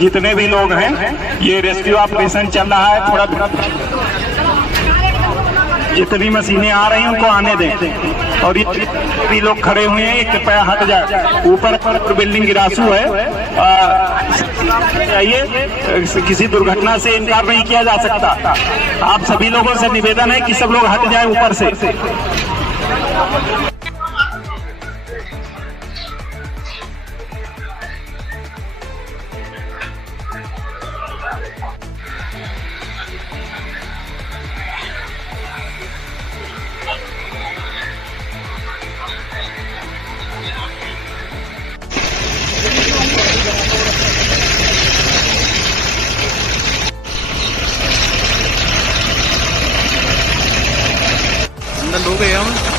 जितने भी लोग हैं, ये रेस्क्यू ऑपरेशन चल रहा है, थोड़ा जितनी मशीनें आ रही हैं उनको आने दें। और ये भी लोग खड़े हुए हैं, कृपया हट जाए। ऊपर बिल्डिंग गिरासू है, चाहिए किसी दुर्घटना से इनकार नहीं किया जा सकता। आप सभी लोगों से निवेदन है कि सब लोग हट जाए ऊपर से। अंदर लोग हैं हम